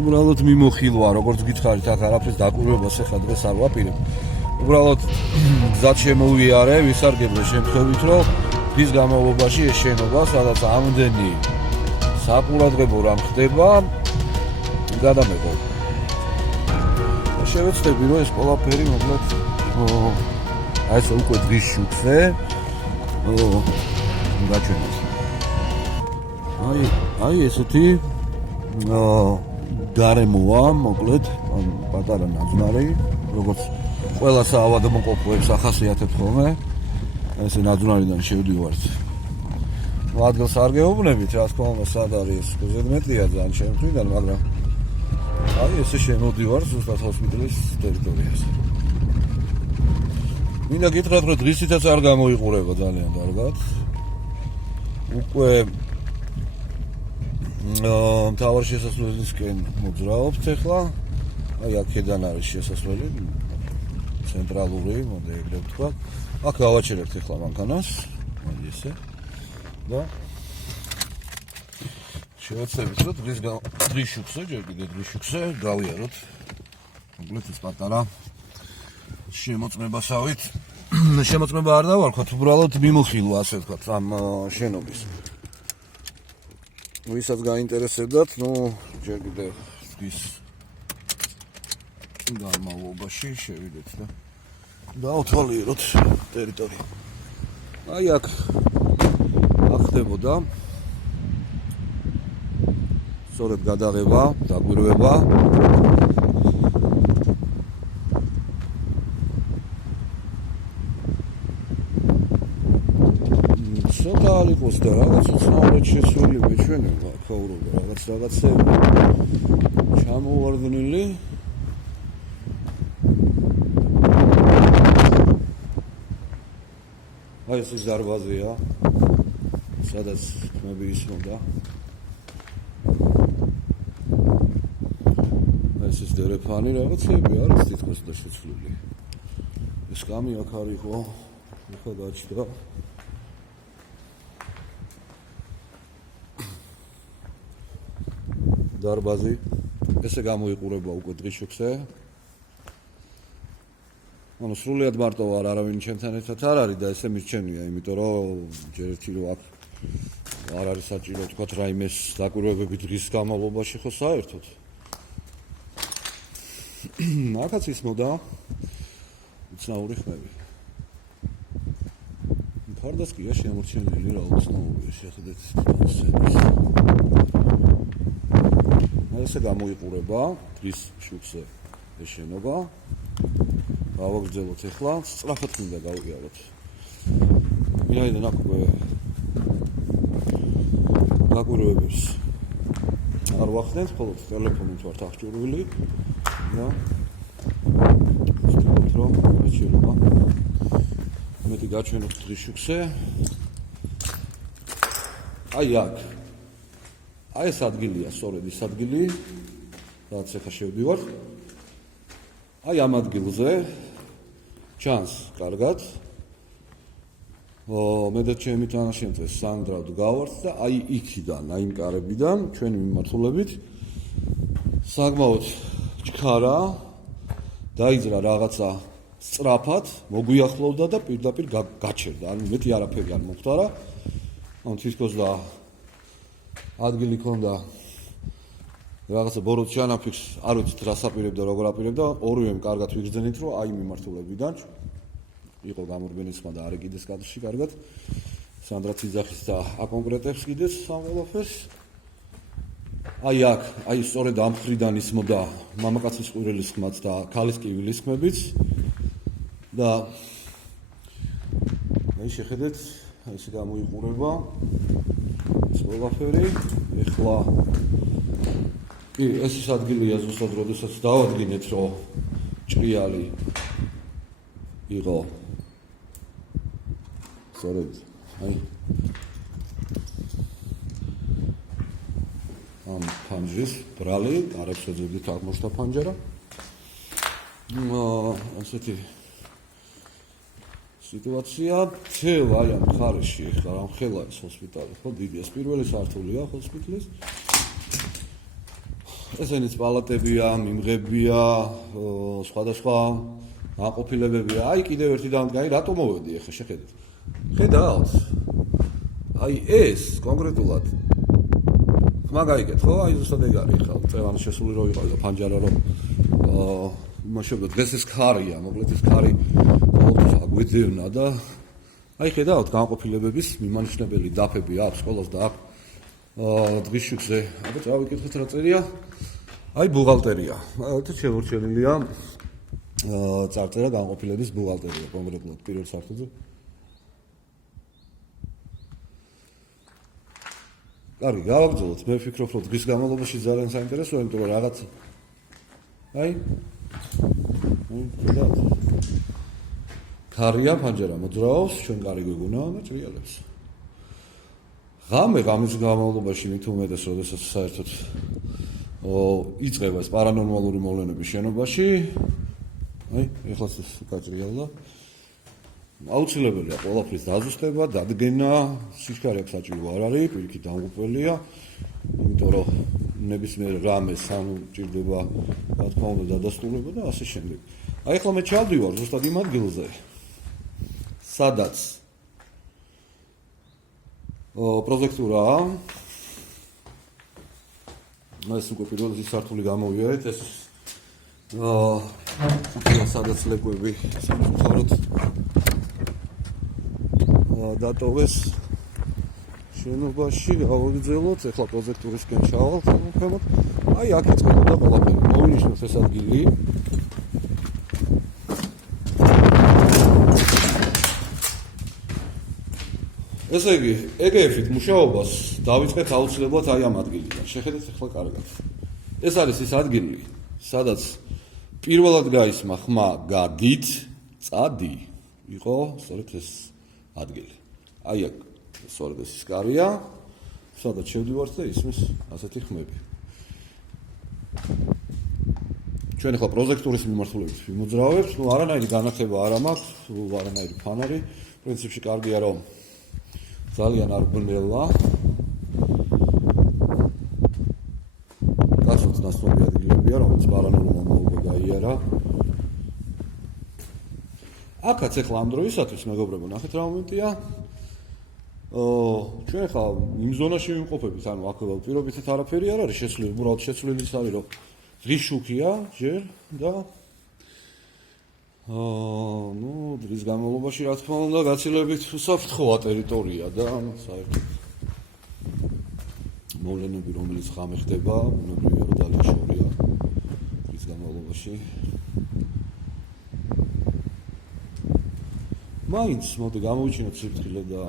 უბრალოდ მიმოხილვა, როგორც გითხარით, აქ არაფერს დაკვირვებას ახლა დღეს არ ვაპირებ. უბრალოდ გზად შემოვიარე, ვისარგებლე შემთხვევით, რომ თვის განმავლობაში ეს შენობა, სადაც ამდენი საყურადღებო რამ ხდება, გადამეყო. შევეცდები, რომ ეს ყველაფერი მოკლედ აი ეს უკვე დღის შუქზე გაჩვენოს. აი ესეთი გარემოა, მოკლედ, პატარა ნაძვნარი, როგორც ყველა საავადმყოფოებს ახასიათებთ ხოლმე, ესე ნაძვნარიდან შევდივართ. ადგილს არ გეუბნებით, რა თქმა უნდა, სად არის ზედმეტია ძალიან შემთხვევიდან, მაგრამ აი ესე შემოდივარ ზუსტად ჰოსპიტალის ტერიტორიაზე. მინდა გითხრათ, რომ დღისითაც არ გამოიყურება ძალიან კარგად. უკვე მთავარ შესასვლელისკენ მოძრაობთ ახლა. აი აქედან არის შესასვლელი ცენტრალური, მოდი ეგრე ვთქვა. აქ გავაჩერებთ ახლა მანქანას. მოდი ესე. და შევეცდებით, რომ დღის შუქზე, ჯერ კიდევ დღის შუქზე გავიაროთ. მოკლედ ეს პატარა შემოწმებასავით. შემოწმება არ დავარქვათ, უბრალოდ მიმოხილვა, ასე ვთქვათ, ამ შენობის. ვისაც გაინტერესებდათ, ჯერ კიდევ დღის განმავლობაში შევიდეთ და დავთვალიეროთ ტერიტორია. აი აქ ხდებოდა სწორედ გადაღება, დაკვირვება. ცოტა არ იყოს და რაღაც უცნაურად შესული მეჩვენება, აქაურობა, რაღაცები ჩამოვარდნილი. აი ეს ის დარბაზია, სადაც ხმები ისმოდა. ეს ის დერეფანი რაღაცები არის თითქოს და შეცვლილი. ეს კამი აქ არ იყო, ახლა გაჩნდა. დარბაზი, ესე გამოიყურება უკვე დღის შუქზე. სრულიად მარტო არავინ ჩემთან ერთად არ არის და ესე მირჩენია, იმიტომ რომ ჯერ ერთი რომ აქ არ არის საჭირო თქვათ რაიმეს დაკვირვებები დღის განმავლობაში ხო საერთოდ. აქაც ისმოდა უცნაური ხმები. ფარდასკია შემორჩენილი რა უცნაურია, შეხედეთ სცენას. ესე გამოიყურება დღის შუქზე ეს შენობა. გავაგრძელოთ ახლა, სწრაფად მინდა გავიაროთ. ვინაიდან აქ დაკვირვებებს არ ვახდენთ, მხოლოდ ტელეფონით ვართ აღჭურვილი და ვთქვათ, რომ შეიძლება მეტი გაჩვენოთ დღის შუქზე. აი აქ. აი ეს ადგილია, სწორედ ის ადგილი, სადაც ახლა შევდივარ. აი ამ ადგილზე ჩანს კარგად. მე და ჩემი თანაშემწე სანდრავ გავართ და აი იქიდან, აი იმ კარებიდან ჩვენი მიმართულებით საგმაოდ ჩქარა დაიძრა რაღაცა სწრაფად, მოგვიახლოვდა და პირდაპირ გაჩერდა. ანუ მეტი არაფერი არ მომხდარა. ანუ თითქოს და ადგილი ქონდა რაღაცა ბოროტ ჩანაფიქს, არ ვიცით რა საპირებდა, როგორ აპირებდა, ორივემ კარგად ვიგრძენით, რომ აი მიმართულებიდან იყო გამორბენისმა და არ ეკიდეს კადრში კარგად. სანდრა ციზახის და აკონკრეტებს კიდეს ამ ყველაფერს. აი აქ, აი სწორედ ამ მხრიდან ისმოდა მამაკაცის ყვირილის ხმაც და ქალის კივილის ხმებიც და აი შეხედეთ, აი ესე გამოიყურება ეს ყველაფერი. ეხლა ეს ის ადგილია ზუსტად, როდესაც დავადგინეთ, რომ ჭრიალი იყო სწორედ აი ამ ფანჯრის ბრალი, არებს ეძებდით აღმოჩნდა ფანჯარა. ასეთი სიტუაცია თელ აი ამ მხარეში, ეხლა რა ხელა ეს ჰოსპიტალი, ხო, დიდი ეს პირველი სართულია ჰოსპიტალის. ესენიც პალატებია, მიმღებია, სხვადასხვა აყოფილებებია. აი კიდევ ერთი დამდგარი, რატომ მოვედი ახლა შეხედეთ. ხედავთ? აი ეს კონკრეტულად ხმა გაიგეთ ხო? აი ზუსტად ეგ არის ხა წევანი შესული რო იყო და ფანჯარა რომ იმაშობდა დღეს ეს ქარია, მოკლედ ეს ქარი ყოველთვის აგვეძევნა და აი ხედავთ განყოფილებების მიმანიშნებელი დაფები აქვს ყველას და აქ დღის შუქზე აბა წავიკითხეთ რა წერია. აი ბუღალტერია. ერთად შემორჩენილია წარწერა განყოფილების ბუღალტერია კონკრეტულად პირველ სართულზე. კარგი, გავაგრძელოთ. მე ვფიქრობ, რომ დღის განმავლობაში ძალიან საინტერესოა, იმიტომ რომ რაღაც აი ხედავთ. ქარია, ფანჯარა მოძრაობს, ჩვენ კარი გვეგონა და ჭრიალებს. ღამის განმავლობაში მით უმეტეს, როდესაც საერთოდ იწყება ეს პარანორმალური მოვლენები შენობაში. აი, ეხლაც ეს გაჭრიალდა. აუცილებელია ყველაფრის დაზუსტება, დადგენა, სიჩქარე აქ საჭირო არ არის, პირიქით დამღუპველია, იმიტომ რომ ნებისმიერ რამეს ანუ ჭირდება, რა თქმა უნდა, დადასტურება და ასე შემდეგ. აი ახლა მე ჩავდივარ ზუსტად იმ ადგილზე, სადაც პროჟექტურაა. ეს უკვე პირველი სართული გამოვიარეთ, ეს სადაც ლეკვები სამწუხაროდ დატოვეს შენობაში, გავაგრძელოთ, ეხლა პროჟექტურისკენ ჩავალთ, ამოფენოთ. აი აქ იწყებოდა ყველაფერი. მოვინიშნოთ ეს ადგილი. ესე იგი, EGF-ით მუშაობას დავიწყეთ აუცილებლად აი ამ ადგილიდან. შეხედეთ ახლა კარგად. ეს არის ის ადგილი, სადაც პირველად გაისმა ხმა გაგით, წადი. იყო სწორედ ეს ადგილი. აი აქ სწორედ ეს კარია, სადაც შევდივართ და ისმის ასეთი ხმები. ჩვენ ახლა პროჟექტურის მიმართულებით ვიმოძრავებთ, ნუ არანაირი განათება არ მაქვს, არანაირი ფანარი. პრინციპში კარგია რომ ძალიან არ ბნელა. გასულთ ნაცნობი ადგილებია, რომელიც პარანორმალურობა გაიარა. აქაც ახლა ამ დროისათვის მეგობრებო, ნახეთ რა მომენტია. ჩვენ ახლა იმ ზონაში ვიმყოფებით, ანუ აქ პირობითად არაფერი არ არის შეცვლილი, უბრალოდ შეცვლილი ის არის, რომ დღის შუქია ჯერ და ნუ დღის განმავლობაში რა თქმა უნდა გაცილებით უსაფრთხოა ტერიტორია და საერთოდ მოვლენები რომელიც ღამე ხდება, ბუნებრივია რომ ძალიან შორია დღის განმავლობაში. მაინც მოდი გამოვიჩინოთ სიფრთხილე და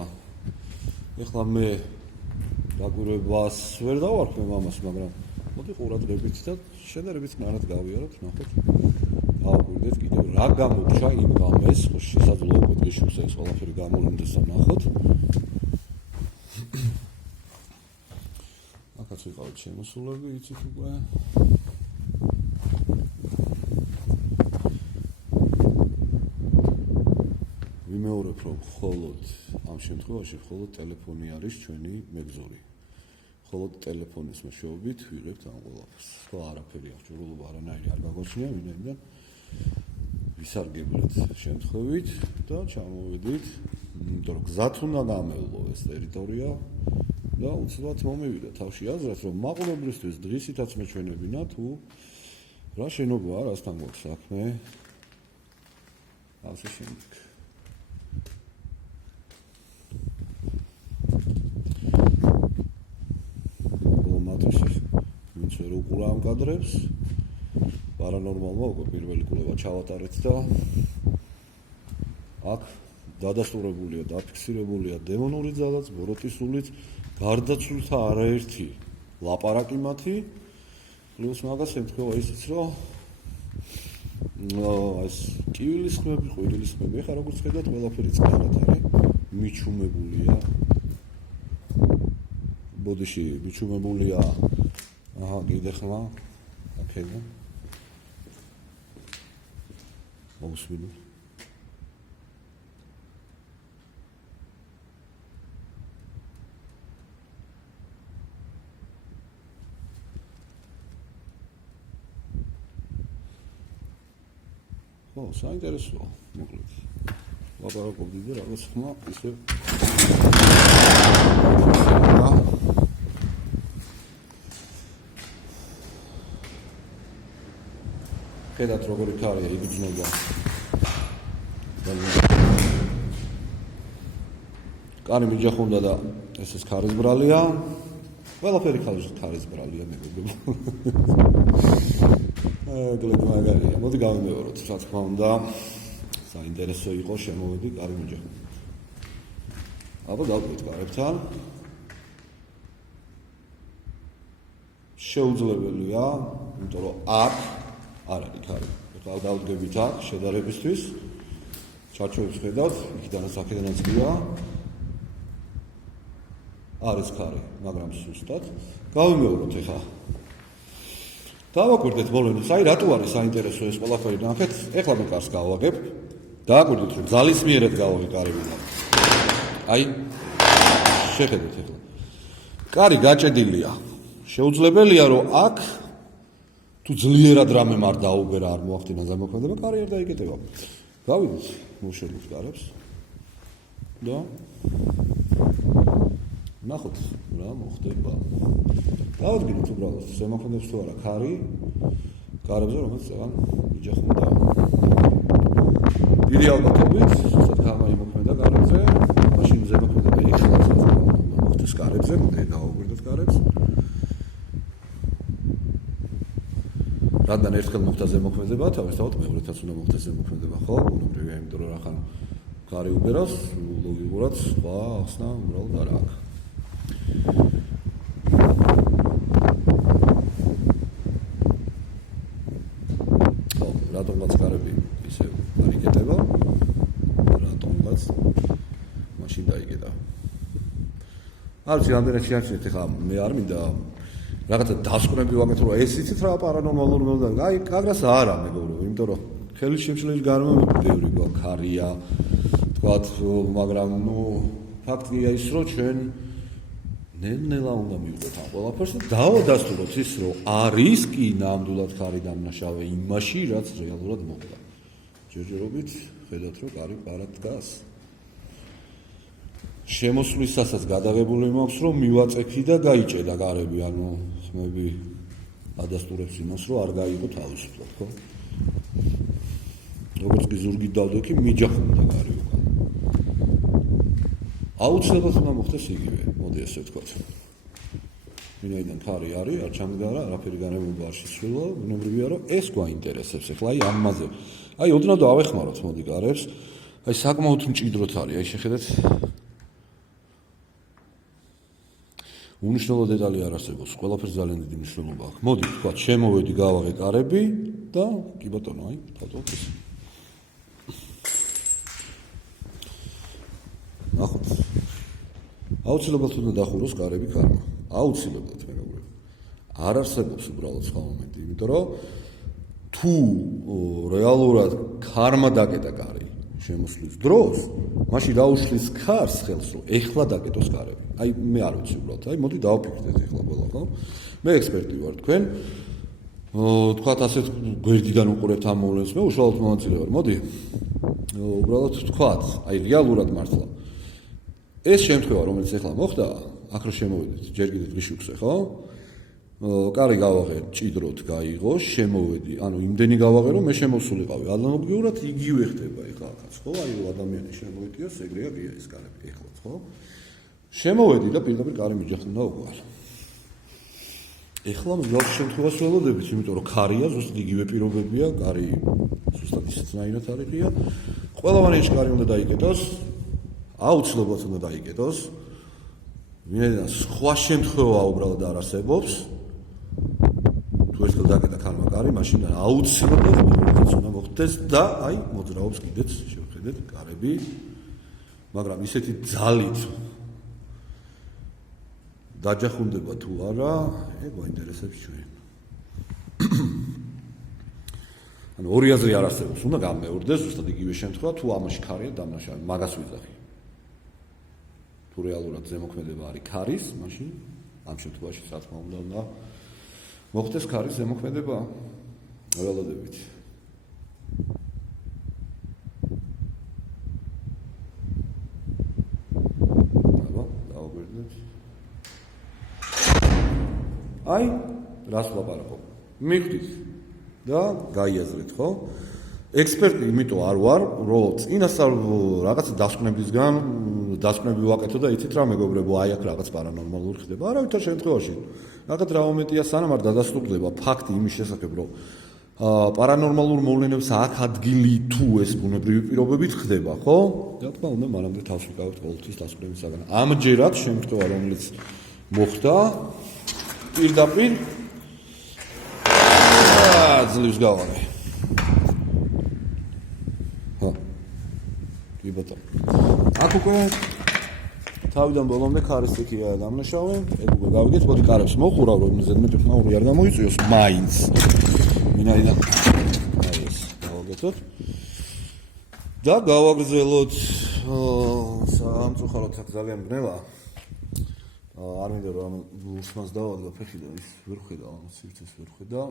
ეხლა მე დაგვირებას ვერ დავარქვი მამას, მაგრამ მოდი ყურადღებით და შედარებით ნანად გავიაროთ, ნახოთ. დავაკვირდეთ კიდევ რა გამორჩა იმ ღამეს, ხო შესაძლოა დღის შუქზე ეს ყველაფერი გამოვლინდეს და ნახოთ. აქაც ვიყავით შემოსულები, იცით უკვე. ვიმეორებ, რომ მხოლოდ ამ შემთხვევაში მხოლოდ ტელეფონი არის ჩვენი მეგზური. მხოლოდ ტელეფონის მეშვეობით ვიღებთ ამ ყველაფერს. სხვა არაფერი აღჭურვილობა არანაირი არ გაგვაჩნია ვინაიდან ვისარგებლეთ შემთხვევით და ჩამოვედით, იმიტომ რომ გზაც უნდა გამევლო ეს ტერიტორია და უცბად მომივიდა თავში აზრად, რომ მაყურებლისთვის დღისითაც მეჩვენებინა თუ რა შენობაა, რასთან გვაქვს საქმე. ასე შემდეგ. ვინც ვერ უყურა ამ კადრებს, პარანორმალმა უკვე პირველი კვლევა ჩავატარეთ და აქ დადასტურებულია, დაფიქსირებულია დემონური ძალაც, ბოროტისულიც, გარდაცვლილთა არაერთი ლაპარაკი მათი, პლუს მაგას ემთხვევა ისიც, რომ ეს კივილის ხმები, ყვირილის ხმები, ახლა როგორც ხედავთ, ყველაფერი წყარად არის, მიჩუმებულია. ბოდიში მიჩუმებულია. აჰა, კიდე ხმა. აქედან. მოგსვინოთ. ხო, საინტერესოა, მოკლედ. ლაპარაკობდი და რაღაც ხმა ისე ხედავთ როგორი ქარია, იგრძნობა. კარი მიჯახუნდა და ესეც ქარის ბრალია. ყველაფერი ქარის ბრალია მეგობრებო. გლეთ მაგარია. მოდი გავიმეოროთ, რა თქმა უნდა. საინტერესო იყო შემოვედი კარი მიჯახუნდა. აბა დავყვეთ კარებთან. შეუძლებელია, იმიტომ რომ აქ არ არის კარი. ეხლა დავდგებით აქ შედარებისთვის. ჩარჩოებს ხედავთ, იქიდანაც აქედანაც გია. არის კარი, მაგრამ სუსტად. გავიმეოროთ ეხლა. დავაკვირდეთ ბოლოს, აი რატო არის საინტერესო ეს ყველაფერი ნახეთ. ეხლა მე კარს გავაგებ. დააკვირდით რომ ძალისმიერად გავაგე კარებიდან. აი შეხედეთ ეხლა. კარი გაჭედილია. შეუძლებელია რომ აქ თუ ძლიერად რამე არ დაუბერა არ მოახდინა ზემოქმედება, კარი არ დაიკეტება. გავიდეთ, მოვშორებთ კარებს. და ნახოთ რა მოხდება. დავადგინოთ უბრალოდ ზემოქმედებს თუ არა კარი, კარებზე რომელიც წეგან მიჯახუნდა. დიდი ალბათობით, სულ კამარი მოქმედა კარებზე, მაშინ ზემოქმედება ეხლაც მოხდეს კარებზე, მე დავაკვირდეთ კარებს. რადგან ერთხელ მოხდა ზემოქმედება, თავისთავად მეორეთაც უნდა მოხდეს ზემოქმედება, ხო? ბუნებრივია, იმიტომ რომ რახან კარი უბერავს, ლოგიკურად სხვა ახსნა უბრალოდ არ აქვს. ხო, რატომღაც კარები ისე არ იკეტება, რატომღაც მაშინ დაიკეტა. არ ვიცი, რამდენად შეაჩერეთ, ეხლა მე არ მინდა რაღაცა დასკვნები ვაკეთო, რომ ეს იცით რა პარანორმალური მომდა. აი, კაგრას არა მეგობრებო, იმიტომ რომ ხელის შემშლელი გარემო ბევრი გვაქარია. თქვათ, მაგრამ ნუ ფაქტია ის, რომ ჩვენ ნელ-ნელა უნდა მივხვდეთ ამ ყველაფერს და დავადასტუროთ ის, რომ არის კი ნამდვილად კარი დამნაშავე იმაში, რაც რეალურად მოხდა. ჯერჯერობით ხედავთ, რომ კარი პარად დგას. შემოსვლისასაც გადაღებული მაქვს, რომ მივაწექი და გაიჭედა კარები, ანუ ხმები ადასტურებს იმას, რომ არ გაიგო თავისუფლად, ხო? როგორც კი ზურგით დავდექი, მიჯახუნდა კარი უკან. აუცილებლად უნდა მოხდეს იგივე, მოდი ესე ვთქვათ. ვინაიდან კარი არის, არ ჩამდგარა, არაფერი გარემოება არ შეცვლილა, ბუნებრივია, რომ ეს გვაინტერესებს. ეხლა აი ამაზე. აი ოდნავ ავეხმაროთ მოდი კარებს. აი საკმაოდ მჭიდროდ არის, აი შეხედეთ. უნიშნელო დეტალი არ არსებობს, ყველაფერს ძალიან დიდი მნიშვნელობა აქვს. მოდი ვთქვათ, შემოვედი, გავაღე კარები და კი ბატონო, აი, თავდაუხ ეს. ნახოთ. აუცილებლად უნდა დახუროს კარები კარმა. აუცილებლად მეგობრებო. არ არსებობს უბრალოდ სხვა მომენტი, იმიტომ რომ თუ რეალურად კარმა დაკეტა კარი შემოსვლის დროს, მაშინ დაუშლის ქარს ხელს, რომ ეხლა დაკეტოს კარები. აი მე არ ვიცი უბრალოდ, აი მოდი დავფიქრდეთ ეხლა ყველა, ხო? მე ექსპერტი ვარ თქვენ. თქვათ ასეთ გვერდიდან უყურებთ ამ მოვლენას, მე უშუალოდ მონაწილე ვარ. მოდი. უბრალოდ თქვათ, აი რეალურად მართლა. ეს შემთხვევა, რომელიც ეხლა მოხდა, აქ რო შემოვედით, ჯერ კიდევ დღიშუქზე, ხო? კარი გავაღე, ჭიდროდ გაიღო, შემოვედი, ანუ იმდენი გავაღე, რომ მე შემოსულიყავი. ანალოგიურად იგივე ხდება ეხლა აქაც, ხო? აი ადამიანი შემოვედიოს, ეგრეა გია ეს კარები ეხლა, ხო? შემოვედი და პირდაპირ კარი მიჯახუნდა უკან. ეხლა მსგავს შემთხვევას ველოდებით, იმიტომ რომ კარია, ზუსტად იგივე პირობებია, კარი ზუსტად ისეთნაირად არისია. ყველა ვარიანტში კარი უნდა დაიკეტოს, აუცილებლად უნდა დაიკეტოს. ვინაიდან სხვა შემთხვევა უბრალოდ არ არსებობს. თუ ერთხელ დაკეტა კარმა კარი, მაშინ აუცილებლად მოხდეს უნდა მოხდეს და აი მოძრაობს კიდეც შევხედეთ კარები, მაგრამ ისეთი ძალით დაჯახუნდება თუ არა, ეგ გვაინტერესებს ჩვენ. ანუ ორი აზრი არ არსებობს, უნდა გამეორდეს ზუსტად იგივე შემთხვევა, თუ ამაში ქარია დამნაშავე, მაგას ვიძახი. თუ რეალურად ზემოქმედება არის ქარის, მაშინ ამ შემთხვევაში რა თქმა უნდა მოხდეს ქარის ზემოქმედება. ველოდებით. აი, რას ვლაპარაკობ? მივხვდით და გაიაზრეთ, ხო? ექსპერტი იმიტომ არ ვარ, რომ წინასწარ რაღაცა დასკვნები ვაკეთო და იცით რა მეგობრებო, აი აქ რაღაც პარანორმალური ხდება. არავითარ შემთხვევაში. რაღაც რა მომენტია სანამ არ დადასტურდება ფაქტი იმის შესახებ, რომ პარანორმალურ მოვლენებს აქ ადგილი თუ ეს ბუნებრივი პირობებით ხდება, ხო? რა თქმა უნდა, მანამდე თავს ვიკავებთ ყოველთვის დასკვნებისაგან. ამჯერად შემთხვევა, რომელიც მოხდა პირდაპირ ძლივს გავარე. კი ბატონო. აქ უკვე თავიდან ბოლომდე ქარისტიკია დამნაშავე, ეგ უკვე გავიგეთ, მოდი კარებს მოხურავ, რომ ზედმეტი ხმაური არ გამოიწვიოს მაინც. მინაიდან აი ეს გავაკეთოთ. და გავაგრძელოთ სამწუხაროდ აქ ძალიან ბნელა. არ მინდა რომ უსმას დავადგა ფეხი და ის ვერ ხედა, სივრცეს ვერ ხედა.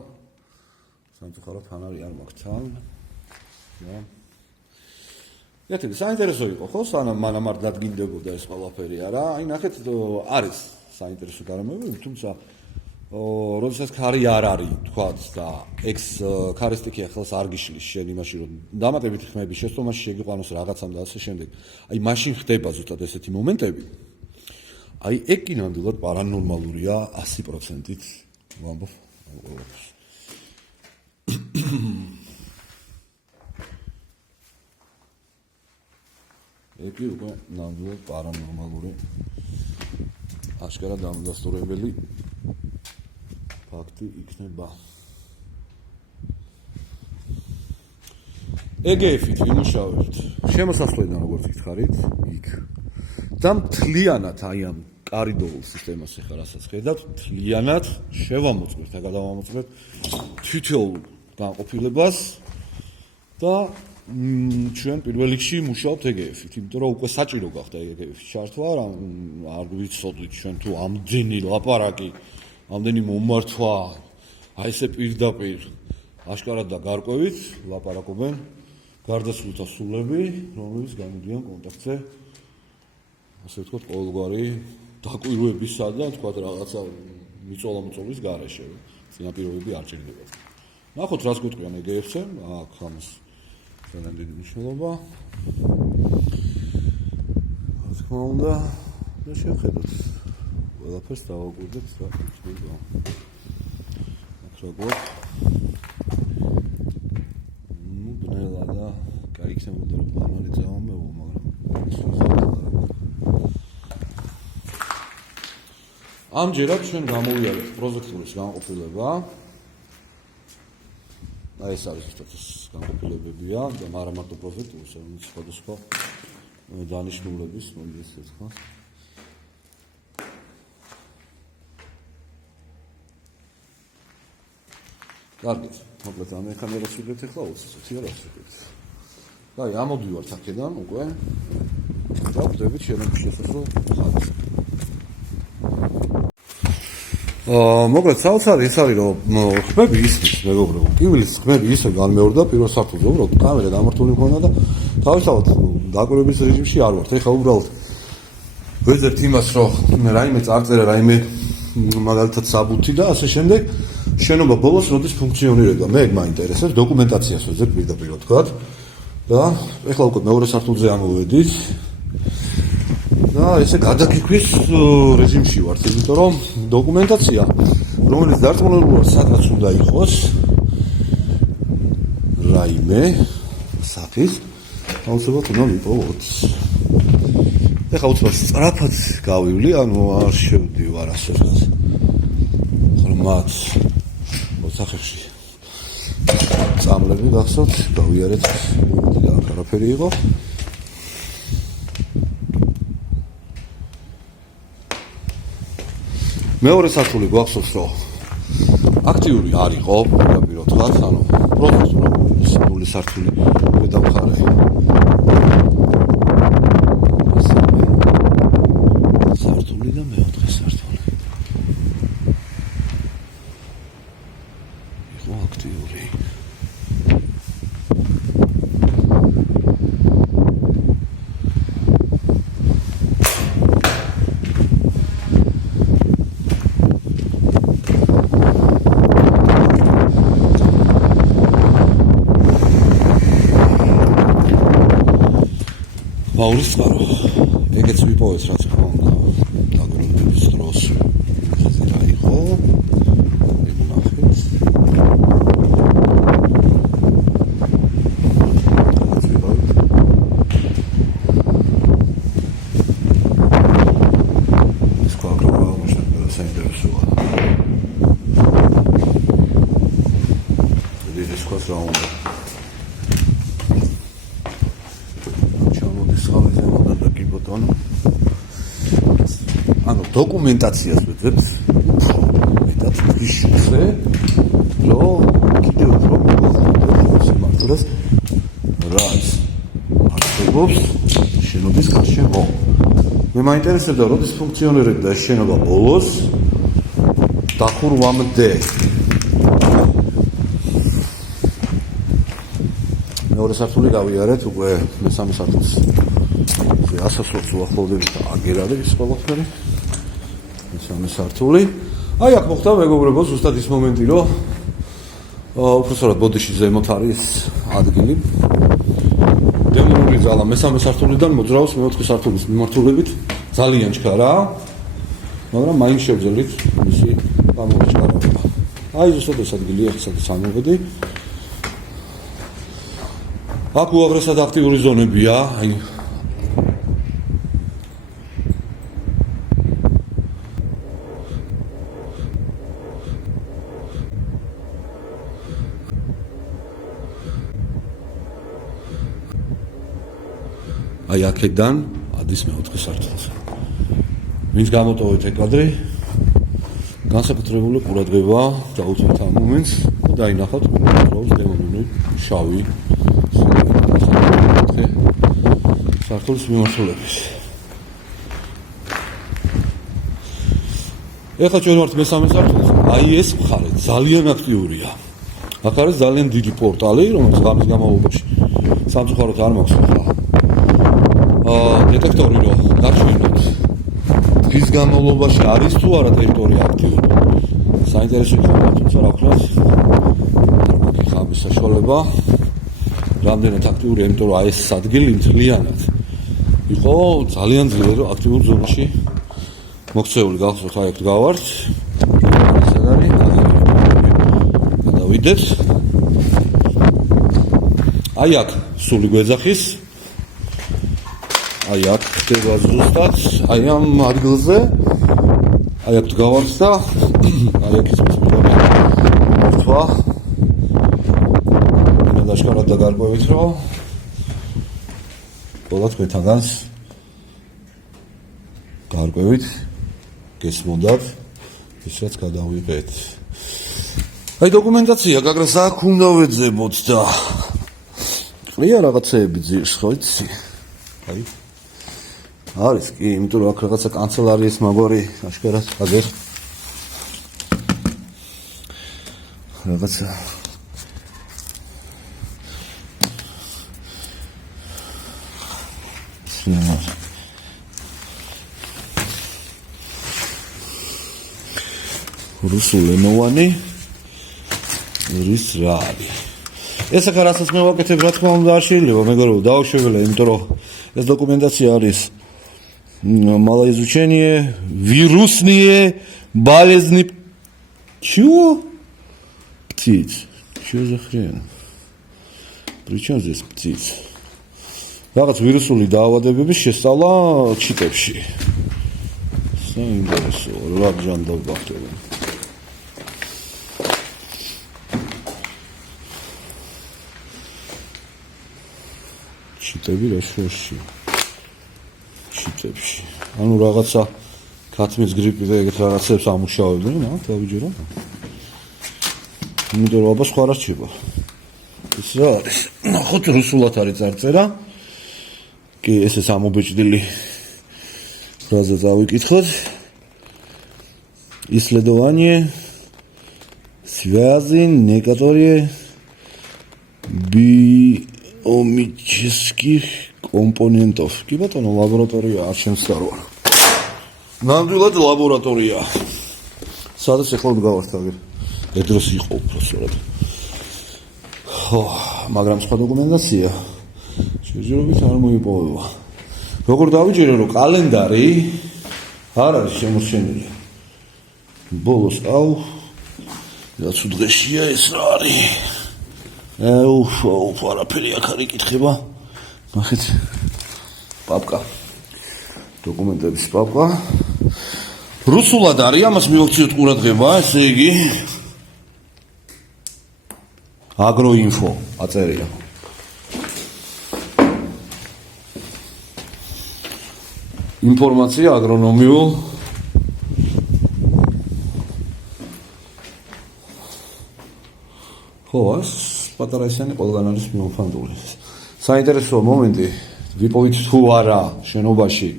სამწუხაროდ ფანარი არ მაქვს თან. და საინტერესო იყო, ხო? სანამ მანამ არ დადგინდებოდა ეს ყველაფერი არა. აი ნახეთ, არის საინტერესო გარემოებები, თუმცა როდესაც ქარი არ არის, თქვათ და ექს ქარისტიკია ხელს არ გიშლის შენ იმაში, რომ დამატებით ხმების შეცდომაში შეგიყვანოს რაღაცამ და ასე შემდეგ. აი მაშინ ხდება ზუსტად ესეთი მომენტები. აი ეგ კი ნამდვილად პარანორმალურია 100%-ით ვამბობ ყველაფერს. ეკი უკვე ნამდვილად პარანორმალური აშკარად დამადასტურებელი ფაქტი იქნება. ეგეფით ვიმუშავებთ. შემოსასვლელიდან როგორც გითხარით, იქ. და მთლიანად აი ამ კარიდორულ სისტემას ახლა რასაც ხედავთ, მთლიანად შევამოწმებთ და გადავამოწმებთ თითოეულ განყოფილებას და ჩვენ პირველ რიგში მუშაობთ ეგეფით, იმიტომ რომ უკვე საჭირო გახდა ეგეფის ჩართვა, არ ვიცოდით ჩვენ თუ ამდენი ლაპარაკი, ამდენი მომართვა, აი ესე პირდაპირ აშკარად და გარკვევით ლაპარაკობენ გარდაცვლილთა სულები, რომლებიც გამოდიან კონტაქტზე, ასე ვთქვათ, ყოველგვარი დაკვირვებისა და თქვათ რაღაცა მიწოლა-მოწოლის გარეშე, წინაპირობები არ ჭირდებათ. ნახოთ რას გვიტყვიან ეგეფზე, აქ ამას ძალიან დიდი მნიშვნელობა. რა თქმა უნდა, და შევხედოთ. ყველაფერს დავაკვირდეთ რა ხდება. აქ როგორ ბნელა და კაი იქნებოდა რომ პანელი წავამბებო, მაგრამ ამჯერად ჩვენ გამოვიარეთ პროჟექტორის განყოფილება. აი ეს არის ზუსტად ეს განყოფილებებია და არა მარტო პროჟექტორის, არამედ სხვადასხვა დანიშნულების, მოდი ესე ვთქვა. კარგით, მოკლედ ამ ეხანერას ვიდეთ ახლა 20 რას ვიდეთ. და აი ამოდივართ აქედან უკვე და ვდებით შენობის შესასვლელ ხაზს. მოკლედ საოცარი ის არის რომ ხმები ისმის მეგობრებო, კივილის ხმები ისე განმეორდა პირველ სართულზე, უბრალოდ კამერა დამართული მქონდა და თავისთავად დაკვირვების რეჟიმში არ ვართ. ეხლა უბრალოდ ვეძებთ იმას რომ რაიმე წარწერა, რაიმე მაგალითად საბუთი და ასე შემდეგ შენობა ბოლოს როდის ფუნქციონირება. მე ეგ მაინტერესებს, დოკუმენტაციას ვეძებ პირდაპირ ვთქვათ და ეხლა უკვე მეორე სართულზე ამოვედით. და ესე გადაკითხვის რეჟიმში ვართ, იმიტომ რომ დოკუმენტაცია, რომელიც დარწმუნებული სადღაც უნდა იყოს რაიმე საფის, აუცილებლად უნდა მიპოვოთ. ეხლა უცბად სწრაფად გავივლი, ანუ არ შევდივარ ასე რაღაც ხმად მოსახებში. წამლები გახსოვთ, გავიარეთ და არაფერი იყო. მეორე სართული გვახსოვს რომ აქტიური არ იყო, პირდაპირ ვთქვათ, ანუ პროფესიული სართული გადავხარე. სართული და მეოთხე სართული. იყო აქტიური. მაურის წყარო. ეგეც ვიპოვეთ რაც ხო უნდა. დაგროვების დროს ეს რა იყო? დოკუმენტაციას ვეძებთ მეტად ფიშზე რომ კიდევ უფრო მოვახდინოთ სიმართლეს რაც არსებობს შენობის გარშემო მე მაინტერესებდა როდის ფუნქციონირებდა ეს შენობა ბოლოს დახურვამდე მეორე სართული გავიარეთ უკვე მესამე სართულს ასასვლელს უახლოვდებით და აგერ არის ყველაფერი მესამე სართული. აი აქ მოხდა მეგობრებო ზუსტად ის მომენტი რომ უბრალოდ ბოდიში ზემოთ არის ადგილი. დემონური ზალა მესამე სართულიდან მოძრაობს მეოთხე სართულის მიმართულებით ძალიან ჩქარა, მაგრამ მაინც შევძელით მისი გამოჩქარება. აი ზუსტად ეს ადგილია სადაც ამოვედი. აქ უაღრესად აქტიური ზონებია, აი აი აქედან ადის მეოთხე სართულზე. ვინც გამოტოვეთ ეგ კადრი, განსაკუთრებული ყურადღება დაუწყოთ ამ მომენტს და დაინახოთ უბრალოდ დემონური შავი სართულის მიმართულებით. ეხლა ჩვენ ვართ მესამე სართულზე. აი ეს მხარე ძალიან აქტიურია. აქ არის ძალიან დიდი პორტალი, რომელიც ღამის განმავლობაში სამწუხაროდ არ მაქვს ახლა. დეტექტორი რომ გაჩვენოთ დღის განმავლობაში არის თუ არა ტერიტორია აქტიური. საინტერესო იქნება, თუმცა რა ვქნათ, არ მაქვს ხამის საშუალება. რამდენად აქტიურია, იმიტომ რომ აი ეს ადგილი მთლიანად იყო ძალიან ძლიერ აქტიურ ზონაში მოქცეული. გახსოვთ, აი აქ გავართ. ეს არის გადავიდეთ. აი აქ სული გვეძახის. აი აქ ხდება ზუსტად, აი ამ ადგილზე, აი აქ გავართ და აი აქ ის მithmelobi მართვა. მე დაშკარად დაგარკვევით, რომ ყველა თქვენთანაც გარკვევით გესმოდათ, ისაც გადავიღეთ. აი დოკუმენტაცია გაგრას აქ უნდა ვეძებოთ და ყრია რაღაცეები ძირს, ხო იცი? აი არის კი, იმიტომ რომ აქ რაღაცა კანცელარიის მაგვარი აშკარად აგერ რაღაცა რუსულენოვანი რის რა არის ეს აქ რასაც მე ვაკეთებ რა თქმა უნდა არ შეიძლება მეგობრებო დაუშვებელია იმიტომ რომ ეს დოკუმენტაცია არის малоизучение вирусные болезни чего птиц что за хрен причём здесь птиц რაღაც ვირუსული დაავადებების შესწავლა ჩიტებში საინტერესო რა ჯანდაბა ხდება ჩიტები რა შოში ჩიტებში ანუ რაღაცა ქათმის გრიპი და ეგეთ რაღაცებს ამუშავებდნენ რა დავიჯერა იმიტომ რომ აბა სხვა რა რჩება ეს რა არის ნახოთ რუსულად არის წარწერა კი ესე самобычдили фраза завыкითხოთ исследование связи некоторые биомических компонентов. კი ბატონო, ლაბორატორია არ შემსწარვა. ნამდვილად ლაბორატორია. სადაც ახლა ვდგავართ აგერ. ერთ დროს იყო უბრალოდ. ხო, მაგრამ სხვა დოკუმენტაცია შეჯერობით არ მოიპოვება. როგორ დავიჯერე რომ კალენდარი არ არის შემორჩენილი. ბოლოს რაც უდღეშია ეს რა არის? არაფერი აქ არ იკითხება. ნახეთ. პაპკა. დოკუმენტების პაპკა. რუსულად არის, ამას მივაქციოთ ყურადღება, ესე იგი აგროინფო აწერია. ინფორმაცია აგრონომიულ ეს პატარა ისენი ყველგან არის მიმოფანტული. საინტერესო მომენტი ვიპოვით თუ არა შენობაში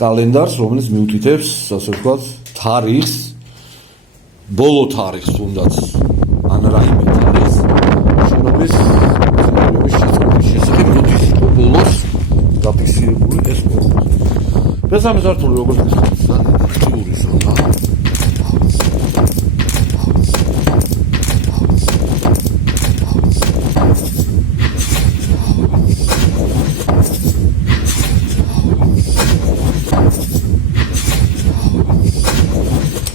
კალენდარს, რომელიც მიუთითებს, ასე ვთქვათ, თარიღს, ბოლო თარიღს თუნდაც, ან რაიმე თარიღს შენობის შეწყობის შესახებ როდის იყო ბოლოს დაფიქსირებული ეს მოხდა. მესამე სართული როგორც გითხარით, აქტიური ზონა.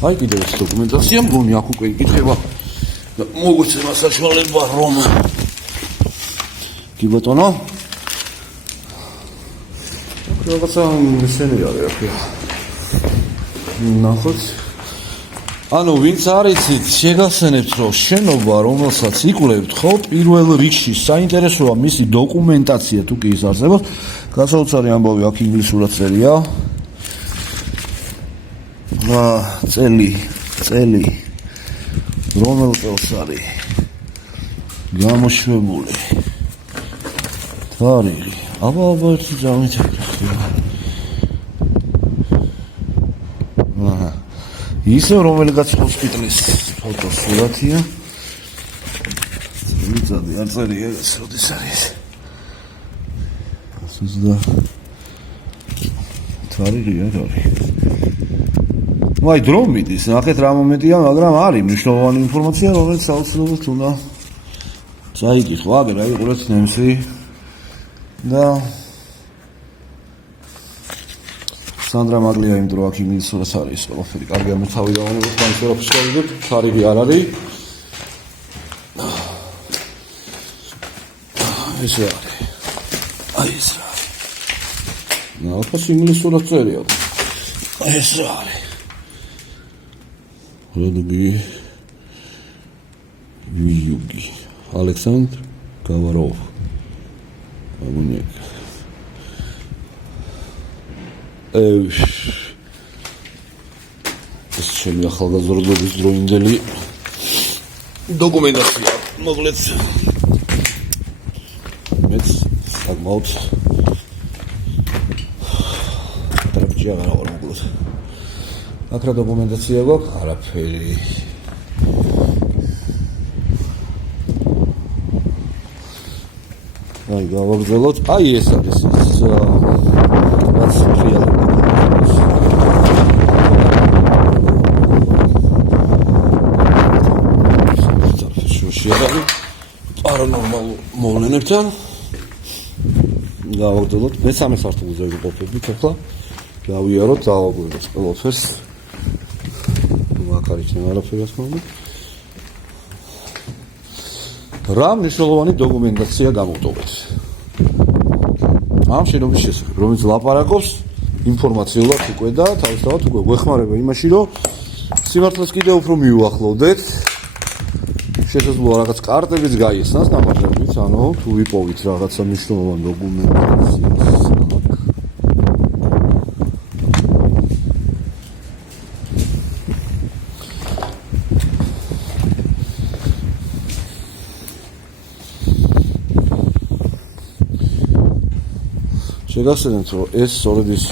აი კიდევ ეს დოკუმენტაცია მგონი აქ უკვე იკითხება და მოგვეცემა საშუალება რომ კი ბატონო რაღაცა ისენი არის აქ ნახოთ ანუ ვინც არ იცით შეგახსენებთ რომ შენობა რომელსაც იკვლევთ ხო პირველ რიგში საინტერესოა მისი დოკუმენტაცია თუ კი ის არსებობს გასაოცარი ამბავი აქ ინგლისურად წერია წელი რომელ წელს არის გამოშვებული თარიღი აბა ერთი ძამით ისე რომელიღაც ჰოსპიტალის ფოტოსურათია წელი არ წერია ეს როდის არის ასუზდა თარიღი არ არის აი დრო მიდის, ნახეთ რა მომენტია, მაგრამ არის მნიშვნელოვანი ინფორმაცია, რომელიც საოცრად უნდა წაიკითხო. აგერ აიყურეთ ნემსი და სანდრა მაგლია იმ დრო აქ იმისურაც არის ყველაფერი. კარგი ამოთავი დავანებოთ, მაინც ვერაფერს გავიგებთ, თარიღი არ არის. ეს რა არის? აი ეს რა არის? ნახოთ ინგლისურად წერია. ეს რა არის? Юги Александр Говоров Агунек ეს ჩემი ახალგაზრდობის დროინდელი დოკუმენტაცია მოკლედ მეც საკმაოდ ტრაპჭი აღარ ვარ მოკლედ აქ რა დოკუმენტაცია გვაქვს? არაფერი. აი გავაგრძელოთ. აი ეს არის ის რაც რეალური დოკუმენტაცია. პარანორმალურ მოვლენებთან გავაგრძელოთ. მესამე სართულზე ვიყოფებით ახლა. გავიაროთ, დავაგვირდეთ ყველაფერს. კარიჩნა არაფერს მომდა. რა მნიშვნელოვანი დოკუმენტაცია გამოვტოვეთ. ამ შენობის შესახებ, რომელიც ლაპარაკობს ინფორმაციულად უკვე და თავისთავად უკვე გვეხმარება იმაში, რომ სიმართლეს კიდევ უფრო მიუახლოვდეთ. შესაძლოა რაღაც კარტებიც გაიხსნას დამარჯებით, ანუ თუ ვიპოვით რაღაცა მნიშვნელოვანი დოკუმენტაცია. შეგახსენებთ რომ ეს სწორედ ის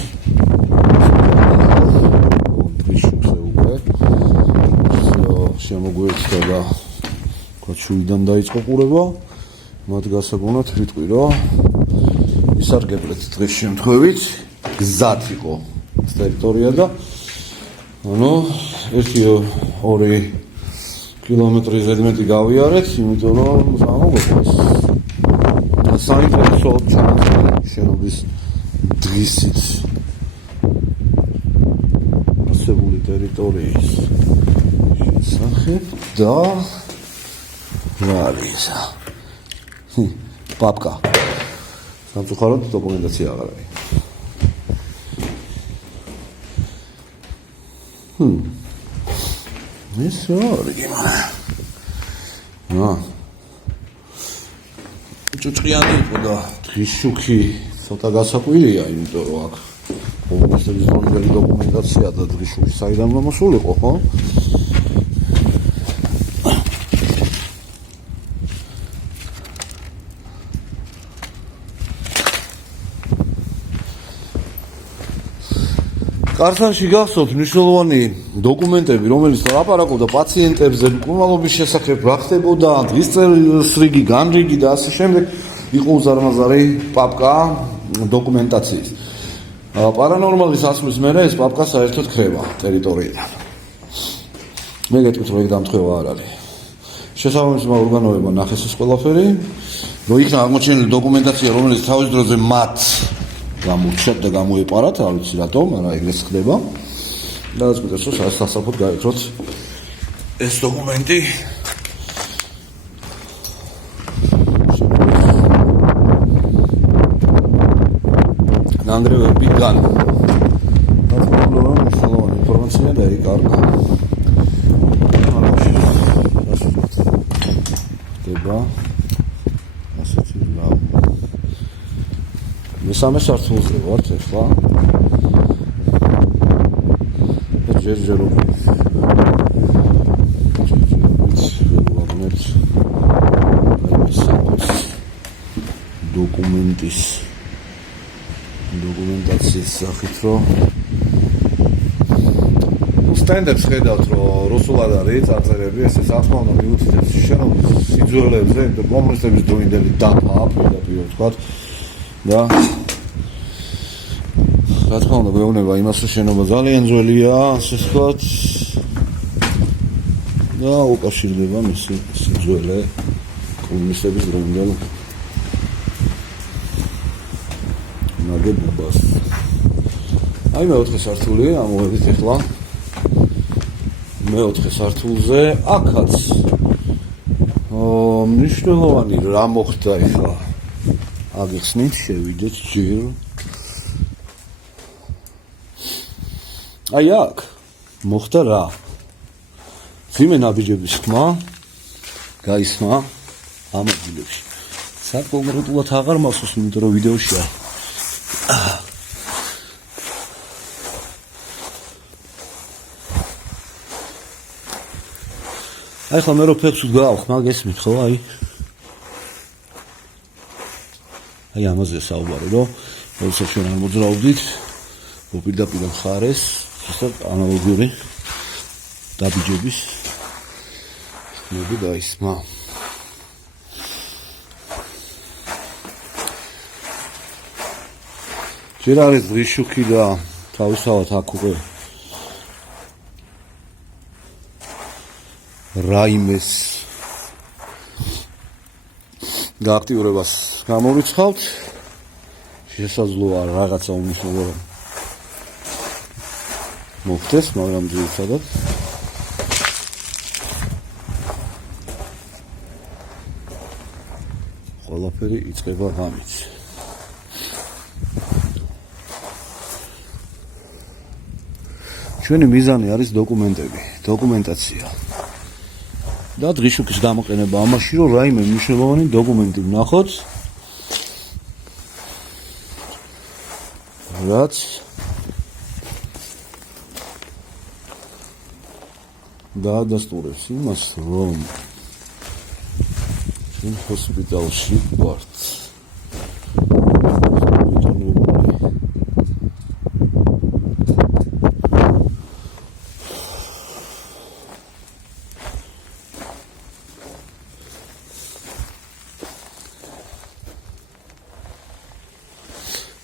შემოგვეცდა და კოჩუიდან დაიწყო ყურება მათ გასაგონად ვიტყვი რომ ისარგებლეთ დღეს შემთხვევით გზად იყო ტერიტორია და ანუ 1-2 კილომეტრი ზედმეტი გავიარეთ იმიტომ რომ სამოგოდეს საინტერესო ჩანაწერი შენობის დღისით არსებული ტერიტორიის შესახებ და რა არის პაპკა სამწუხაროდ დოკუმენტაცია აღარ არის ეს არის ჭუჭყიანი იყო და დღის შუქი ცოტა გასაკვირია, იმიტომ რომ აქ კომუნისტების რომელი დოკუმენტაცია და დღის შუქი საიდან გამოსულიყო, ხო? კარსანში გახსოვთ მნიშვნელოვანი დოკუმენტები, რომელიც ლაპარაკობდა პაციენტებზე, მკურნალობის შესახებ, რა ხდებოდა, დღის წესრიგი, განრიგი და ასე შემდეგ, იყო უზარმაზარი პაპკა დოკუმენტაციის. პარანორმალის ასვლის მერე ეს პაპკა საერთოდ ქრება ტერიტორიიდან. მე გეტყვით, რომ ეგ დამთხევა არ არის. შესაბამისმა ორგანოებმა ნახეს ეს ყველაფერი, რომ იქნა აღმოჩენილი დოკუმენტაცია, რომელიც თავის დროზე მათ გამორჩათ და გამოეპარათ, არ ვიცი რატომ, მაგრამ ეგრეც ხდება. და გასწრებს, რომ სასწრაფოდ გაიქროთ ეს დოკუმენტი. ნანგრევებიდან. მნიშვნელოვანი ინფორმაცია დაიკარგა. ხდება ასეთი რა. მესამე სართულზე ვართ ახლა. ჯერჯერობით ველაგნეთ დოკუმენტაციის სახით, რომ სტენდებს ხედავთ, რომ რუსულად არის წარწერები, ესე თქმა უნდა მიუთითებს შენობის სიძველეებზე, კომუნისტების დროინდელი დაფა, პირდაპირ ვთქვათ და რა თქმა უნდა გვეუბნება იმას, რომ შენობა ძალიან ძველია, ასე ვთქვათ და უკავშირდება მისი სიძველე კომუნისტების დროინდელ ნაგებობას. აი მეოთხე სართული, ამოვედით ახლა მეოთხე სართულზე, აქაც მნიშვნელოვანი რა მოხდა ახლა აგიხსნით, შევიდეთ ჯერ. აი აქ მოხდა რა? ძიმე ნაბიჯების ხმა გაისმა ამ ადგილებში. საკონკრეტულად აღარ მახსოვს, იმიტომ რომ ვიდეოშია. აი ხომ მე რო ფეხს გავხმა, გესმით ხო? აი ამაზე საუბარი, რომ როდესაც ჩვენ არ მოძრაობდით, პირდაპირ მხარეს, ზუსტად ანალოგიური დაბიჯების ხმები გაისმა. ჯერ არის დღის შუქი და თავისთავად აქ უკვე რაიმეს გააქტიურებას გამორიცხავთ. შესაძლოა რაღაცა უმნიშვნელო მოხდეს, მაგრამ ძირითადად ყველაფერი იწყება ღამით. ჩვენი მიზანი არის დოკუმენტები, დოკუმენტაცია. და დღის შუქის გამოყენება ამაში, რომ რაიმე მნიშვნელოვანი დოკუმენტი ვნახოთ, რაც დაადასტურებს იმას, რომ ჩვენ ჰოსპიტალში ვართ.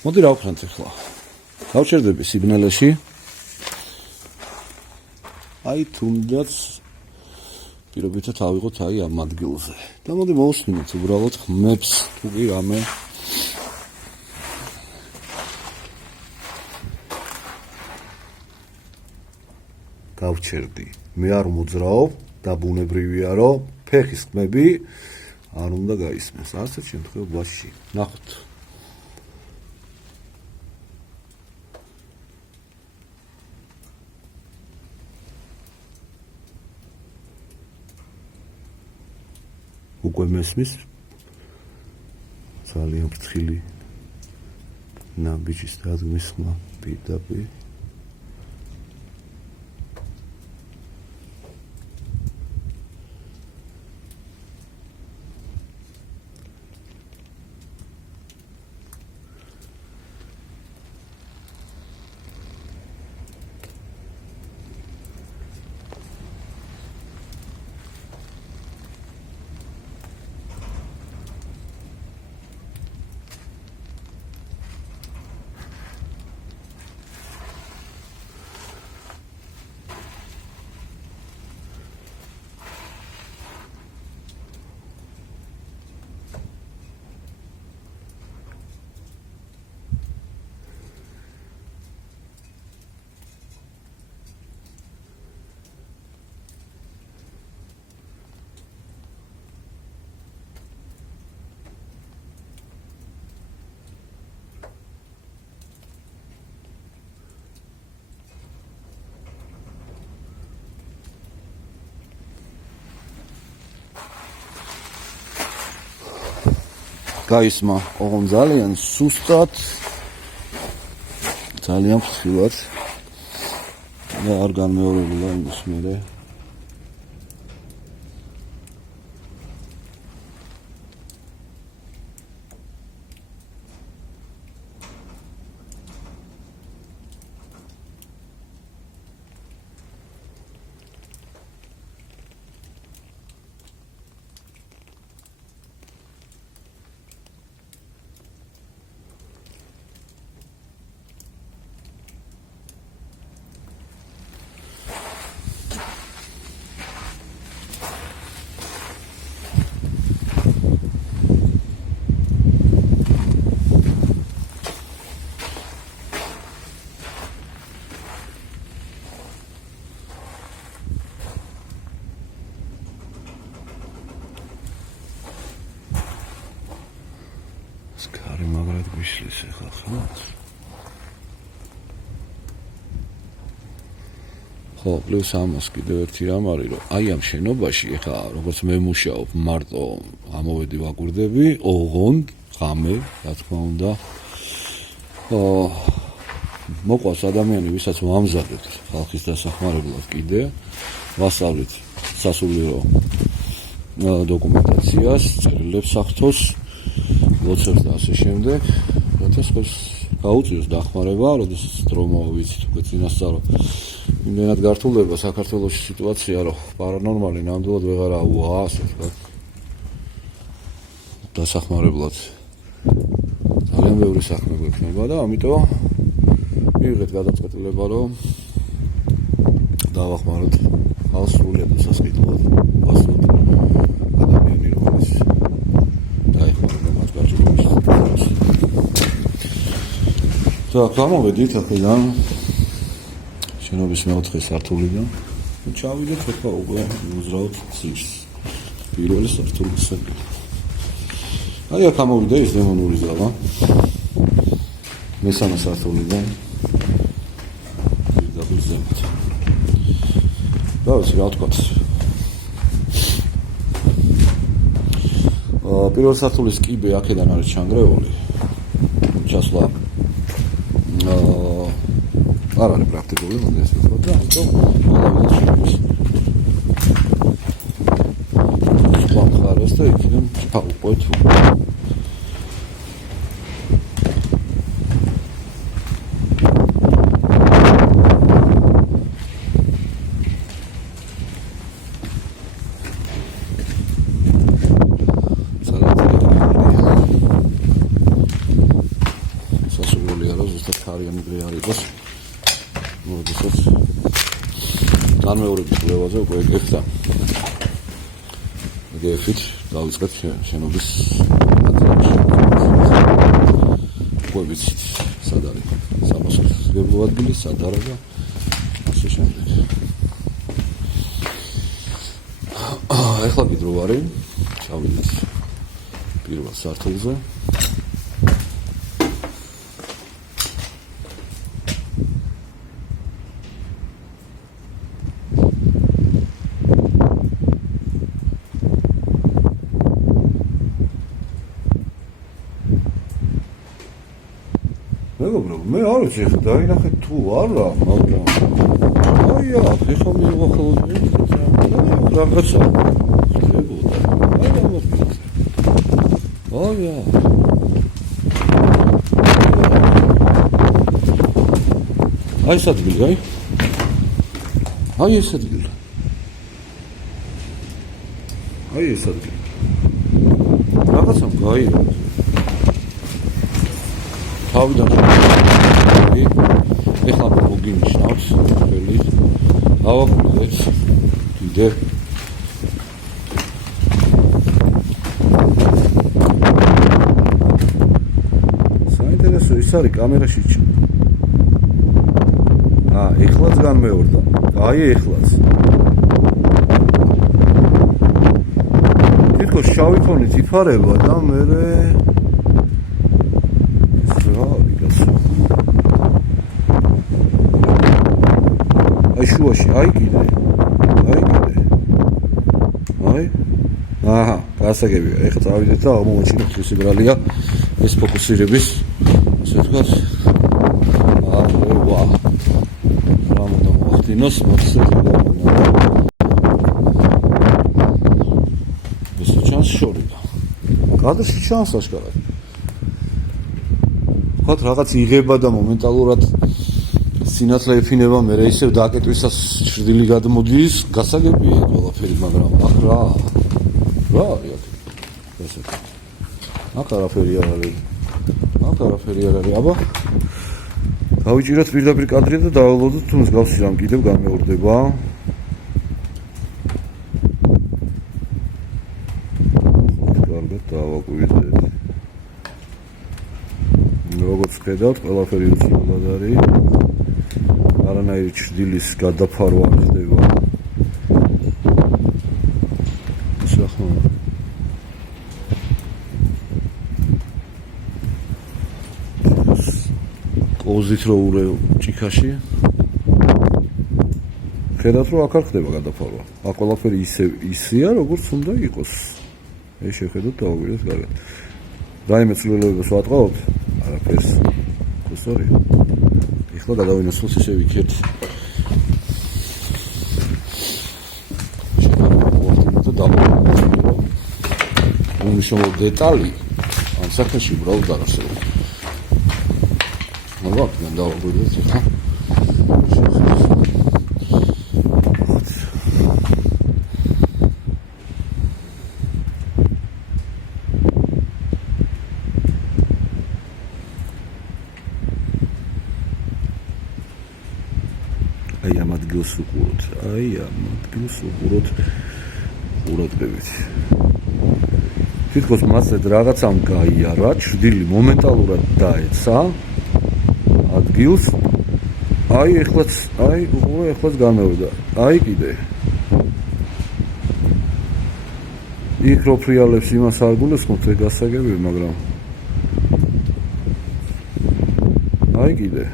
მოდი რა ვქნათ ახლა. გავჩერდები სიგნალეში. აი თუნდაც პირობითად ავიღოთ აი ამ ადგილზე. და მოდი მოვუსმინოთ უბრალოდ ხმებს თუ კი რამე გავჩერდი. მე არ მოძრაობ და ბუნებრივია რომ ფეხის ხმები არ უნდა გაისმეს. არც ერთ შემთხვევაში. ნახოთ. უკვე მესმის ძალიან ფრთხილი ნაბიჯის დადგმის ხმა პირდაპირ გაისმა ოღონ ძალიან სუსტად ძალიან ფრთხილად და არ განმეორებულა იმის მერე სკარი მაგრად გვიშლის ახლა ხმად ხო პლუს ამას კიდევ ერთი რამ არის რომ აი ამ შენობაში ახლა როგორც მე მუშაობ მარტო ამოვედი ვაკვირდები ოღონდ ღამე რა თქმა უნდა მოყვას ადამიანი ვისაც ვამზადებ ხალხის დასახმარებლად კიდე ვასწავლით სასულიერო დოკუმენტაციას წერილებს საფრთხოს ლოცვებს და ასე შემდეგ, რათა სხვას გაუწიოს დახმარება, როდესაც დრომა ვიცით უკვე წინასწარ იმდენად გართულდება საქართველოში სიტუაცია, რომ პარანორმალი ნამდვილად ვეღარ აუაა, ასე ვთქვათ. დასახმარებლად ძალიან ბევრი საქმე გვექნება და ამიტომ მივიღეთ გადაწყვეტილება, რომ დავახმაროთ ხალხს სრულად სასყიდლად, უპასუხოთ ადამიანი რომელიც так, გამოვედით აქედან შენობის მეოთხე სართულიდან. ჩავიდეთ ახლა უკვე უძრავთ ციხს. პირველი სართულის საკითხი. აი აქ გამოვიდა ის დემონური ზალა. მესამე სართულიდან. პირდაპირ ზემოთ. რა ვთქვათ. პირველ სართულის კიბე აქედან არის ჩანგრეული. ჩასვლა არ არის პრაქტიკული, მოდი ასე ვთქვათ და ამიტომ ხარეს და იქიდან გავყვეთ. განმეორების კვლევაზე უკვე ეკეთა. ეგეფით დავიწყეთ შენობის ნაწილებში. უკვე ვიცით, სად არის სამოსახლო ადგილი, სად არა და ასე შემდეგ. ეხლა კი დრო არის. ჩავიდეთ პირველ სართულზე. მე არ ვიცი ხა დაინახეთ თუ არა, მაგრამ აი ეხლა მივახალოთ რაღაცა ხდებოდა. აი ეს ადგილი, აი ეს ადგილი. აი ეს ადგილი. რაღაცა გაიარა. თავიდან ეხლა მოგინიშნავს ხელი ავაკვირდეთ დიდე საინტერესო ის არის კამერაში ეხლაც განმეორდა აი ეხლაც თითქოს შავი ფონით იფარება და მერე შუაში, აი კიდე. აჰა, გასაგებია. ეხლა წავიდეთ და აღმოვაჩინოთ ეს ბრალია ეს ფოკუსირების, ასე ვთქვათ. ვა. რამოდან მოახდინოს მოხსენებდა. ეს ჩანს შორიდა. კადრში ჩანს აშკარად. ხოთ რაღაც იღება და მომენტალურად სინათლე ეფინება, მე ისევ დაკეტვისას ჭრდილი გადმოდის, გასაგებია ყველაფერი, მაგრამ აქ რა არის აქ? ესე. აქ არაფერი არ არის. აბა. დავიჭიროთ პირდაპირ კადრი და დავალოდოთ თუ მსგავსი რამ კიდევ გამეორდება. კარგად დავაკვირდეთ. როგორც ხედავთ, ყველაფერი უცნობად არის. არანაირი ჭრდილის გადაფარვა არ ხდება. ახლა კოზით რო ურე ჭიქაში. ხედავთ რომ აქ არ ხდება გადაფარვა. აქ ყველაფერი ისეა როგორც უნდა იყოს. ეს შეხედოთ და დავაკვირდეთ კარგად. რაიმე ცვლილებებას ვატყავთ? არაფერს. სწორია. ეხლა გადავინახოთ ესე ვიქეთ. უმნიშვნელო დეტალი ამ საქმეში უბრალოდ არ არსებობს. მაგრამ მან დავაკვირდეთ ახლა. აი ამ ადგილს უყუროთ ყურადღებით. თითქოს მასზე რაღაცამ გაიარა, ჭრდილი მომენტალურად დაეცა ადგილს. აი ეხლაც გამევდა. აი კიდე. იქ რო ფრიალებს იმას არ გულისხმობთ, ეგ გასაგებია, მაგრამ აი კიდე.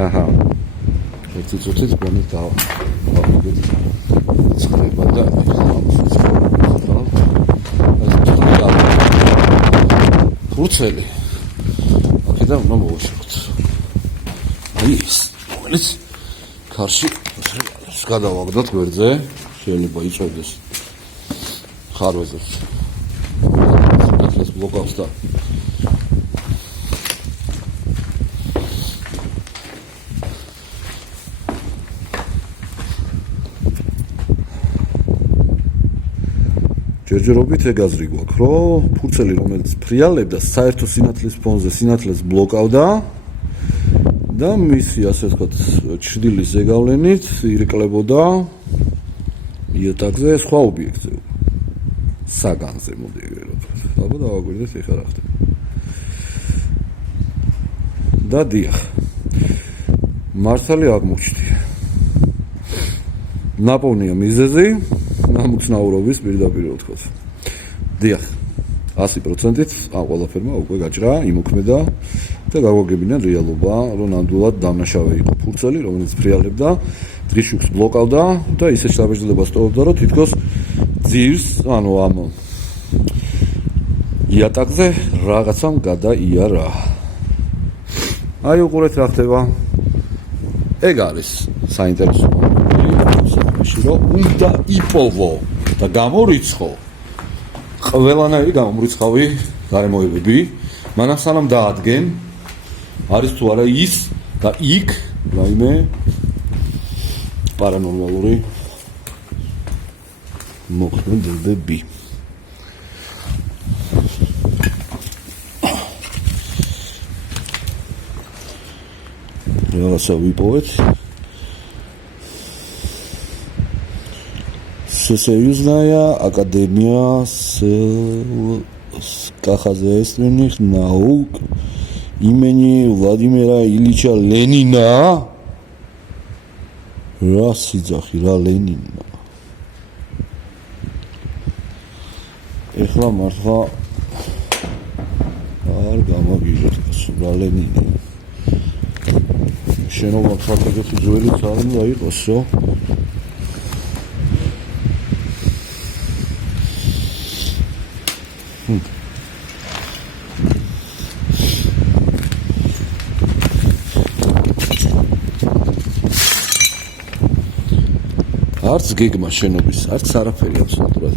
აჰა. ერთი წუთით გონი დავაკვირდეთ. ცხრება და ფურცელი. აქედან უნდა მოვაშოროთ. აი ეს, რომელიც ქარში გადავაგდოთ გვერდზე, შეიძლება იწვევდეს ხარვეზებს. ეს ბლოკავს და ჯერჯერობით ეგ აზრი გვაქვს, რომ ფურცელი რომელიც ფრიალებდა საერთო სინათლის ფონზე სინათლეს ბლოკავდა და მისი ასე ვთქვათ ჭრდილის ზეგავლენით ირეკლებოდა იატაკზე სხვა ობიექტზე. საგანზე მოდი ეგრე რომ ვთქვათ. აბა დავაკვირდეთ ეხლა რა ხდება. და დიახ. მართალი აღმოჩნდა. ნაპოვნია მიზეზი ამოცნაურობის პირდაპირ ვთქვათ. დიახ 100%-ით ამ ყველაფერმა უკვე გაჭრა, იმოქმედა და გაგვაგებინა რეალობა, რომ ნამდვილად დამნაშავე იყო ფურცელი, რომელიც ფრიალებდა, დღის შუქს ბლოკავდა და ისე შთაბეჭდილებას ტოვებდა, რომ თითქოს ძირს, ანუ ამ იატაკზე რაღაცამ გადაიარა. აი უყურეთ რა ხდება. ეგ არის საინტერესო მომენტი, რომ უნდა იპოვო და გამორიცხო ყველანაირი გამომრიცხავი გარემოებები, მანამ სანამ დაადგენ, არის თუ არა ის და იქ რაიმე პარანორმალური მოქმედებები. რაღაცა ვიპოვეთ. Всесоюзная академия сельскохозяйственных наук имени Владимира Ильича Ленина. რა სიძახი რა ლენინა. ეხლა მართლა არ გამაგიჟოთ რა ლენინა. შენობა ფაქტობრივად ძველი ძალიან დაიყოსო. არც გეგმა შენობის, არც არაფერი აბსოლუტურად.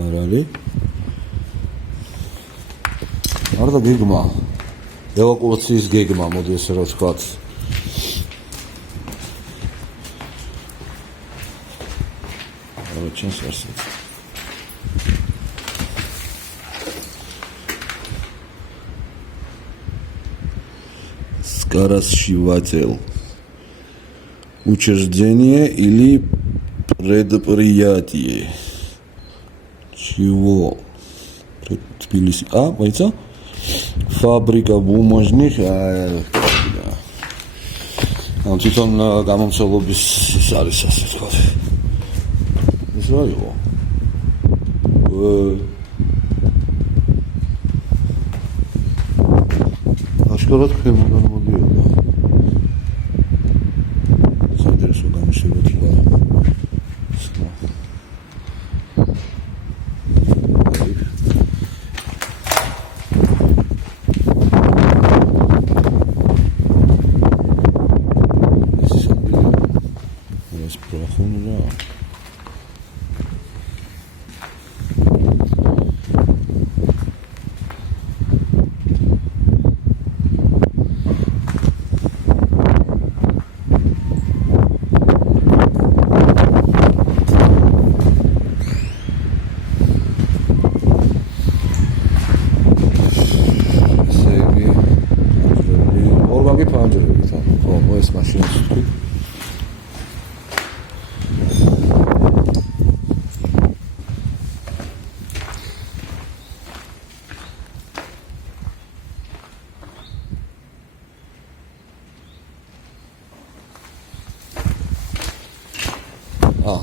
არ არის. არ და გეგმა. ევაკუაციის გეგმა, მოდი ესე რა ვთქვათ. არა ჩანს არსად. Скоросшиватель. Учреждение или предприятие. Чего? Тбилиси. Боится? Фабрика бумажных. Там титон გამომცოლობის არის ასე ვთქვათ. ეს რა იყო? აშკარად ქვემოდან მოდიოდა. საინტერესო გამოსებია.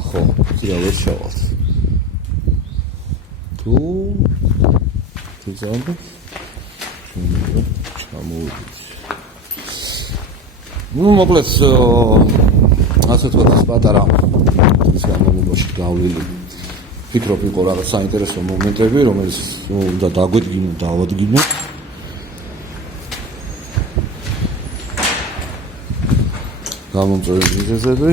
ხო, კიდევ შევავთ. თუ ზამბი ჩამოვიდეთ. მოკლედ ასე თქვა პატარა ის გამომოში გავლილი. ფიქრობ იყო რაღაც საინტერესო მომენტები, რომელიც უნდა დაგვედგინო, დავადგინო. გამომწვევი მიზეზები.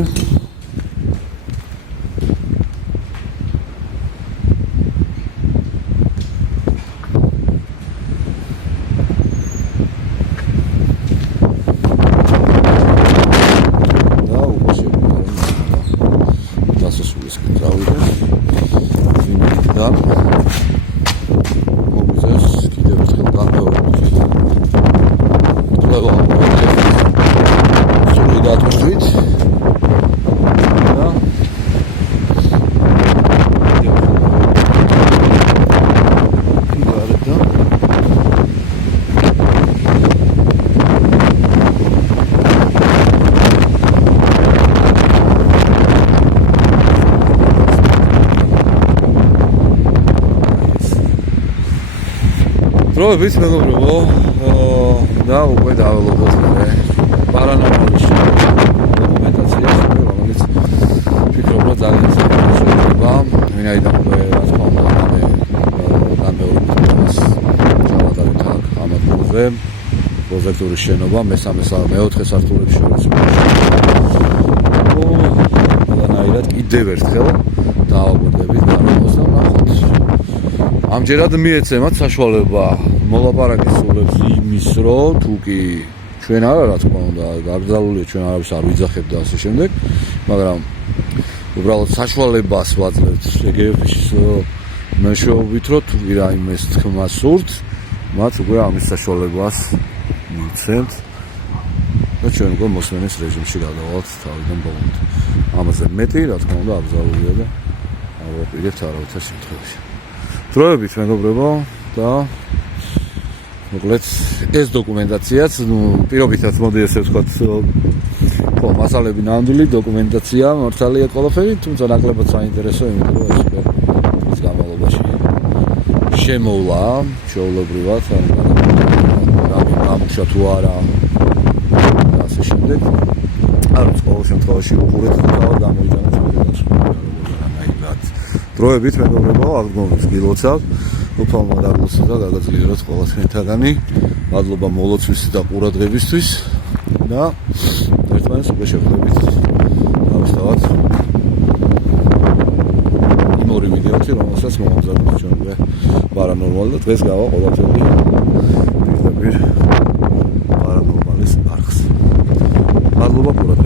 დროებით მეგობრებო და უკვე დაველოდოთ მე პარანორმალის დოკუმენტაცია, რომელიც ფიქრობ რომ ძალიან საინტერესოა. ვინაიდან უკვე რა თქმა უნდა ამათგულზე პროჟექტორის შენობა მე-4 სართულების შორის ყველანაირად კიდევ ერთხელ დავაკვირდებით განმოს და ნახოთ. ამჯერად მიეცემათ საშუალება მოლაპარაკებულებს იმის რომ თუ კი ჩვენ რა თქმა უნდა გაგზავნილია ჩვენ არავის არ ვიძახებთ და ასე შემდეგ, მაგრამ უბრალოდ საშუალებას ვაძლევთ ეგეების მეშვეობით რომ თუ რაიმეს თქმა სურთ მათ უკვე ამის საშუალებას მიცემთ და ჩვენ უკვე მოსმენის რეჟიმში გადავალთ თავიდან ბოლომდე. ამაზე მეტი რა თქმა უნდა აბზალულია და ავაპირებთ არავითარ შემთხვევაში. დროებით მეგობრებო და მოკლედ ეს დოკუმენტაციაც პირობითაც მოდი ესე ვთქვათ მასალები ნამდვილი დოკუმენტაცია მართალია ყველაფერი, თუმცა ნაკლებად საინტერესო, იმიტომ რომ ეს განმავლობაში შემოვლა ჩვეულებრივად რამე გამუშვა თუ არა და ასე შემდეგ. არ ყოველ შემთხვევაში უყურეთ და თავად გამოიტანეთ რანაირად. დროებით მეგობრებო, აღდგომის გილოცავთ. უფალმა დაგლოცოთ და გაგაძლიეროთ ყველასთაგანი. მადლობა მოლოცვის და ყურადღებისთვის და ერთმანეთს უკვე შევხვდებით თავისთავად იმ ორი ვიდეოთი, რომელსაც მოვამზადოთ ჩვენ უკვე პარანორმალი და დღეს გავა ყველაფერი პირდაპირ პარანორმალის არხს. მადლობა ყურადღებისთვის.